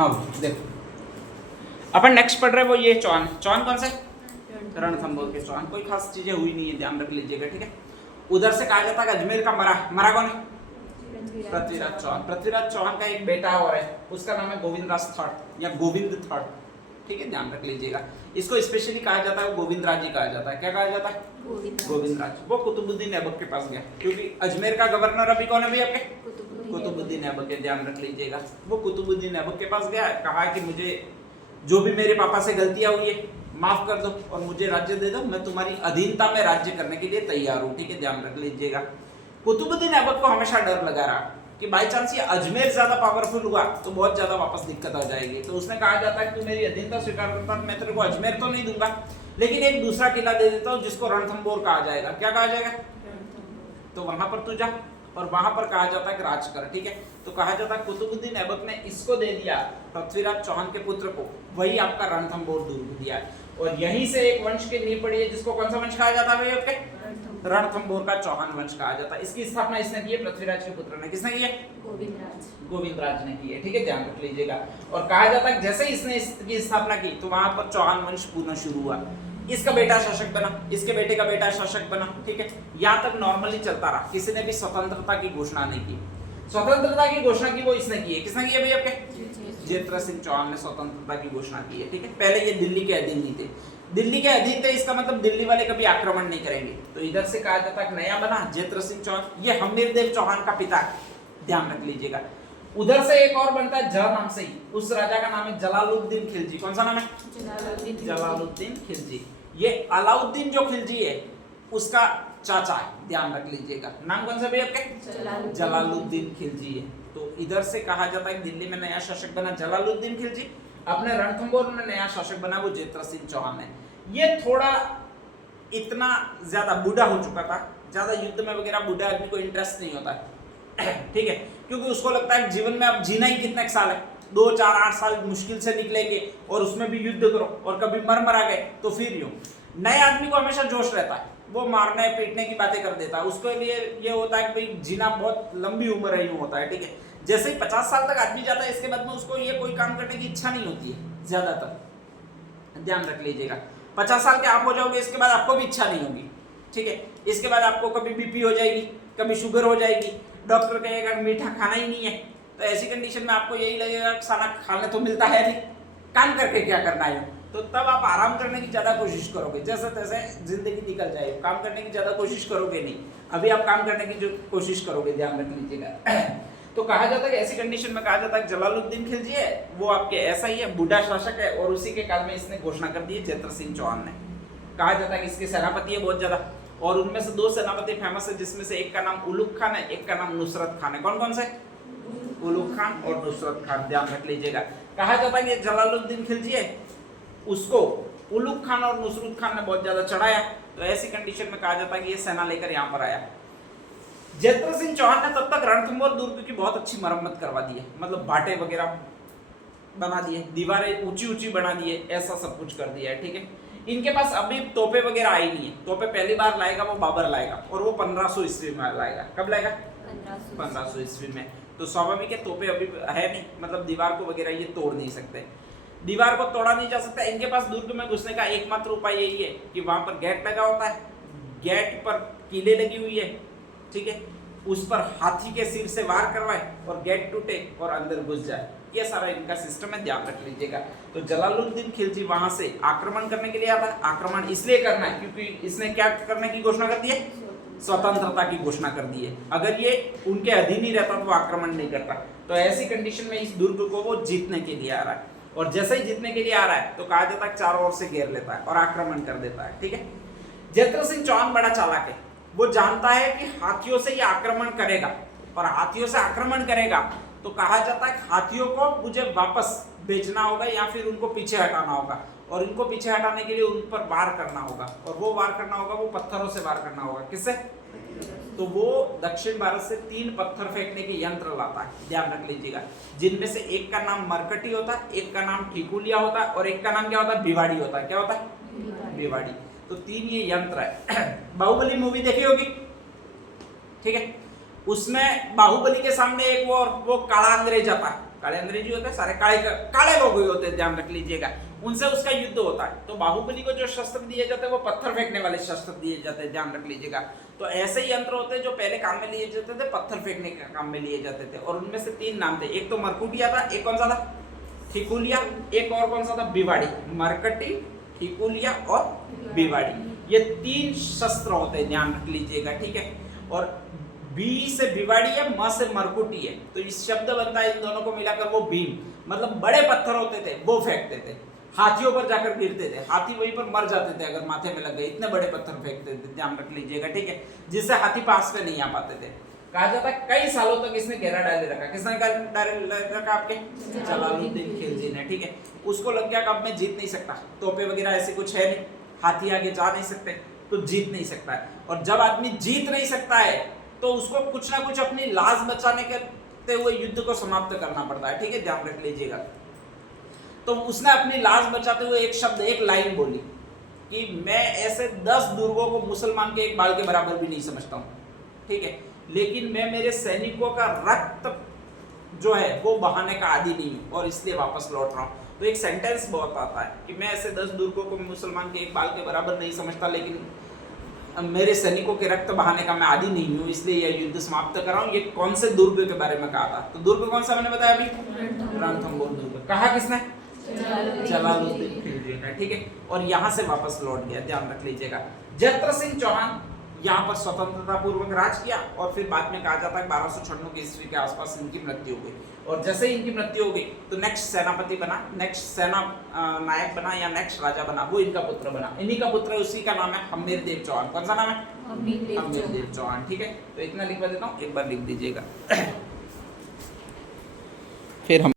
हाँ भाई देखो, अपन नेक्स्ट पढ़ रहे वो ये चौहान। चौहान कौन से? रणथंभौर के चौहान। कोई खास चीजें हुई नहीं है, ध्यान रख लीजिएगा, ठीक है। उधर से कहा जाता है अजमेर का मरा कौन है? पृथ्वीराज चौहान। पृथ्वीराज चौहान का एक बेटा और है, उसका नाम है गोविंदराज थर्ड या गोविंद थर्ड, ठीक है, ध्यान रख लीजिएगा। इसको स्पेशली कहा जाता है गोविंदराज ही कहा जाता है। क्या कहा जाता है? गोविंदराज। वो कुतुबुद्दीन ऐबक के पास गया, क्योंकि अजमेर का गवर्नर अभी कौन है भाई आपके? कुतुबुद्दीन ऐबक है, ध्यान रख लीजिएगा। वो कुतुबुद्दीन ऐबक के पास गया, कहा कि मुझे जो भी मेरे पापा से गलतियां हुई है माफ कर दो और मुझे राज्य दे दो, मैं तुम्हारी अधीनता में राज्य करने के लिए तैयार हूँ, ठीक है, ध्यान रख लीजिएगा। कुतुबुद्दीन ऐबक को हमेशा डर लगा रहा कि बाई चांस ये अजमेर ज्यादा पावरफुल हुआ तो बहुत ज्यादा वापस दिक्कत आ जाएगी, तो उसने कहा जाता है कि तू मेरी अधीनता स्वीकार करता मैं तेरे को अजमेर तो नहीं दूंगा, लेकिन एक दूसरा किला दे देता हूँ जिसको रणथंभौर कहा जाएगा। क्या कहा जाएगा? तो वहां पर तू जा और वहां पर कहा जाता है कि राज कर, ठीक है। तो कहा जाता है कुतुबुद्दीन ऐबक ने इसको दे दिया पृथ्वीराज चौहान के पुत्र को, वही आपका रणथंभौर दुर्ग दिया है। और यहीं से एक वंश की नींव पड़ी है जिसको कौन सा वंश कहा जाता है भाई आपके? रणथंभौर का चौहान वंश कहा जाता है। इसकी स्थापना इसने की है, पृथ्वीराज के पुत्र ने। किसने की है? गोविंदराज ने की है, ठीक है, ध्यान रख लीजिएगा। और कहा जाता है जैसे ही इसने इसकी स्थापना की तो वहां पर चौहान वंश पुनः शुरू हुआ। इसका बेटा शासक बना, इसके बेटे का बेटा शासक बना, ठीक है। यहाँ तक नॉर्मली चलता रहा, किसी ने भी स्वतंत्रता की घोषणा नहीं की। स्वतंत्रता की घोषणा की वो इसने की है। किसने की है भाई आपके? जेतरा सिंह चौहान ने स्वतंत्रता की घोषणा की है, ठीक है। पहले ये दिल्ली के अधीन नहीं थे, दिल्ली के अधीन थे, इसका मतलब दिल्ली वाले कभी आक्रमण नहीं करेंगे। तो इधर से कहा जाता है नया बना जेतरा सिंह चौहान, ये हमीरदेव चौहान का पिता, ध्यान रख लीजिएगा। उधर से एक और बनता है ज नाम से ही, उस राजा का नाम है जलालुद्दीन खिलजी। कौन सा नाम है? जलालुद्दीन खिलजी। ये अलाउद्दीन जो खिलजी है उसका चाचा है, ध्यान रख लीजिएगा। नाम कौन सा भी आपके? जलालुद्दीन खिलजी है। तो इधर से कहा जाता है दिल्ली में नया शासक बना जलालुद्दीन खिलजी, अपने रणथंभौर में नया शासक बना वो जेतरा सिंह चौहान है। ये थोड़ा इतना ज्यादा बूढ़ा हो चुका था, ज्यादा युद्ध में वगैरह बूढ़ा आदमी को इंटरेस्ट नहीं होता है, ठीक है, क्योंकि उसको लगता है जीवन में अब जीना ही कितने साल है, 2 4 8 साल मुश्किल से निकलेंगे और उसमें भी युद्ध करो और कभी मर गए तो फिर यूं। नए आदमी को हमेशा जोश रहता है, वो मारने पीटने की बातें कर देता है, उसके लिए ये होता है कि भाई जीना बहुत लंबी उम्र है, यूं होता है, ठीक है। जैसे ही 50 साल तक आदमी जाता है इसके बाद में उसको ये कोई काम करने की इच्छा नहीं होती है ज्यादातर, ध्यान रख लीजिएगा। 50 साल के आप हो जाओगे इसके बाद आपको भी इच्छा नहीं होगी, ठीक है। इसके बाद आपको कभी बीपी हो जाएगी, कभी शुगर हो जाएगी, डॉक्टर कहेगा मीठा खाना ही नहीं है, तो ऐसी कंडीशन में आपको यही लगेगा खाना खाने तो मिलता है नहीं, काम करके क्या करना है, तो तब आप आराम करने की ज्यादा कोशिश करोगे, जैसे तैसे जिंदगी निकल जाए, काम करने की ज्यादा कोशिश करोगे नहीं। अभी आप काम करने की जो कोशिश करोगे, ध्यान रख लीजिएगा। तो कहा जाता है कि ऐसी कंडीशन में कहा जाता है जलालुद्दीन खिलजी है वो आपके ऐसा ही है, बूढ़ा शासक है, और उसी के काल में इसने घोषणा कर दी है जेतरा सिंह चौहान ने। कहा जाता है कि इसके सेनापति है बहुत ज्यादा, और उनमें से 2 सेनापति फेमस है, जिसमें से एक का नाम उलुग खान है, एक का नाम नुसरत खान है। कौन कौन से? उलुग खान और नुसरत खान, ध्यान रख लीजिएगा। कहा जाता है कि जलालुद्दीन खिलजी है उसको उलुग खान और नुसरत खान ने बहुत ज्यादा चढ़ाया, तो ऐसी कंडीशन में कहा जाता है कि ये सेना लेकर यहाँ पर आया। जेतरा सिंह चौहान ने तब तक रणथंभौर दुर्ग की बहुत अच्छी मरम्मत करवा दी है, मतलब बाटे वगैरह बना दिए, दीवारें ऊंची ऊंची बना दी है, ऐसा सब कुछ कर दिया है, ठीक है। इनके पास अभी तोपे वगैरह आई नहीं है, तोपे पहली बार लाएगा वो बाबर लाएगा, और वो 1500 ईस्वी में लाएगा। कब लाएगा? 1500 ईस्वी में। तो स्वाभाविक है तोपे अभी है नहीं, मतलब दीवार को वगैरह ये तोड़ नहीं सकते, दीवार को तोड़ा नहीं जा सकता। इनके पास दुर्ग में घुसने का एकमात्र उपाय यही है कि वहां पर गेट लगा होता है, गेट पर कीलें लगी हुई है, ठीक है, उस पर हाथी के सिर से वार करवाए और गेट टूटे और अंदर घुस जाए, ये सारा इनका सिस्टम है, ध्यान रख लीजिएगा। तो जलालुद्दीन खिलजी वहां से आक्रमण करने के लिए आता है। आक्रमण इसलिए करना है क्योंकि इसने क्या करने की घोषणा कर दी है? स्वतंत्रता की घोषणा कर दी है। अगर ये उनके अधीन ही रहता तो वो आक्रमण नहीं करता। तो ऐसी कंडीशन में इस दुर्ग को वो जीतने के लिए आ रहा है, और जैसे ही जीतने के लिए आ रहा है तो कहा जाता है चारों ओर से घेर लेता है और आक्रमण कर देता है, ठीक है। जेतरा सिंह चौहान बड़ा चालाक है, वो जानता है कि हाथियों से ये आक्रमण करेगा, और हाथियों से आक्रमण करेगा तो कहा जाता है हाथियों को मुझे वापस भेजना होगा या फिर उनको पीछे हटाना होगा, और इनको पीछे हटाने के लिए उन पर वार करना होगा, और वो वार करना होगा वो पत्थरों से वार करना होगा। किससे? तो वो दक्षिण भारत से 3 पत्थर फेंकने के यंत्र लाता है, ध्यान रख लीजिएगा, जिनमें से एक का नाम मरकटी होता है, एक का नाम ठिकुलिया होता है, और एक का नाम क्या होता है? भिवाड़ी होता है। क्या होता है? भिवाड़ी। तो 3 ये यंत्र है। बाहुबली मूवी देखी होगी, ठीक है, उसमें बाहुबली के सामने एक वो काला अंग्रेज आता है, काले अंग्रेजी होते हैं, सारे काले लोग ही होते हैं, ध्यान रख लीजिएगा। उनसे उसका युद्ध होता है। तो बाहुबली को जो शस्त्र दिए जाते हैं वो पत्थर फेंकने वाले शस्त्र दिए जाते हैं, ध्यान रख लीजिएगा। तो ऐसे ही यंत्र होते हैं जो पहले काम में लिए जाते थे, पत्थर फेंकने के काम में लिए जाते थे। और उनमें से 3 नाम थे, एक तो मरकुटिया था, एक कौन सा था, ठिकुलिया, एक और कौन सा था, बिवाड़ी। मरकटी, ठिकुलिया और बिवाड़ी, ये 3 शस्त्र होते हैं, ध्यान रख लीजिएगा, ठीक है। और बी से बिवाड़ी है, म से मरकुटी है, तो इस शब्द बनता है इन दोनों को मिलाकर वो भीम। मतलब बड़े पत्थर होते थे वो फेंकते थे, हाथियों पर जाकर गिरते थे, हाथी वहीं पर मर जाते थे अगर माथे में लग गए, इतने बड़े पत्थर फेंकते थे, ध्यान रख लीजिएगा, ठीक है। जिससे हाथी पास में नहीं आ पाते थे। कहा जाता है कई सालों तक इसने घेरा डाले रखा। किसने डाले रखा, आपके जलालुद्दीन खिलजी ने, ठीक है। उसको लग गया कि अब मैं जीत नहीं सकता, तोपे वगैरह ऐसे कुछ है नहीं, हाथी आगे जा नहीं सकते, तो जीत नहीं सकता है। और जब आदमी जीत नहीं सकता है तो उसको कुछ ना कुछ अपनी लाज बचाने करते हुए युद्ध को समाप्त करना पड़ता है, ठीक है, ध्यान रख लीजिएगा। तो उसने अपनी लाज बचाते हुए एक शब्द, एक लाइन बोली कि मैं ऐसे 10 दुर्गों को मुसलमान के एक बाल के बराबर भी नहीं समझता हूँ, ठीक है, लेकिन मैं मेरे सैनिकों का रक्त जो है वो बहाने का आदी नहीं हूँ और इसलिए वापस लौट रहा हूँ। तो एक सेंटेंस बहुत आता है कि मैं ऐसे 10 दुर्गों को मुसलमान के एक बाल के बराबर नहीं समझता, लेकिन मेरे सैनिकों के रक्त बहाने का मैं आदी नहीं हूँ, इसलिए यह युद्ध समाप्त कर रहा हूँ। ये कौन से दुर्ग के बारे में कहा था? तो दुर्ग कौन सा मैंने बताया अभी, रणथंबोर दुर्ग। कहा किसने? जलालुद्दीन खिलजी ने, ठीक है। और यहाँ से वापस लौट गया, ध्यान रख लीजिएगा। जयद्रथ सिंह चौहान यहाँ पर स्वतंत्रता पूर्वक राज किया और फिर बाद में कहा जाता है 1296 ईस्वी के आसपास इनकी मृत्यु हो गई। और जैसे ही इनकी मृत्यु हो गई तो नेक्स्ट सेनापति बना, नेक्स्ट सेना नायक बना या नेक्स्ट राजा बना, वो इनका पुत्र बना। इन्हीं का पुत्र है, उसी का नाम है हम्मीरदेव चौहान। कौन सा नाम है? हम्मीरदेव चौहान, ठीक है। तो इतना लिखवा देता हूँ, एक बार लिख दीजिएगा फिर हम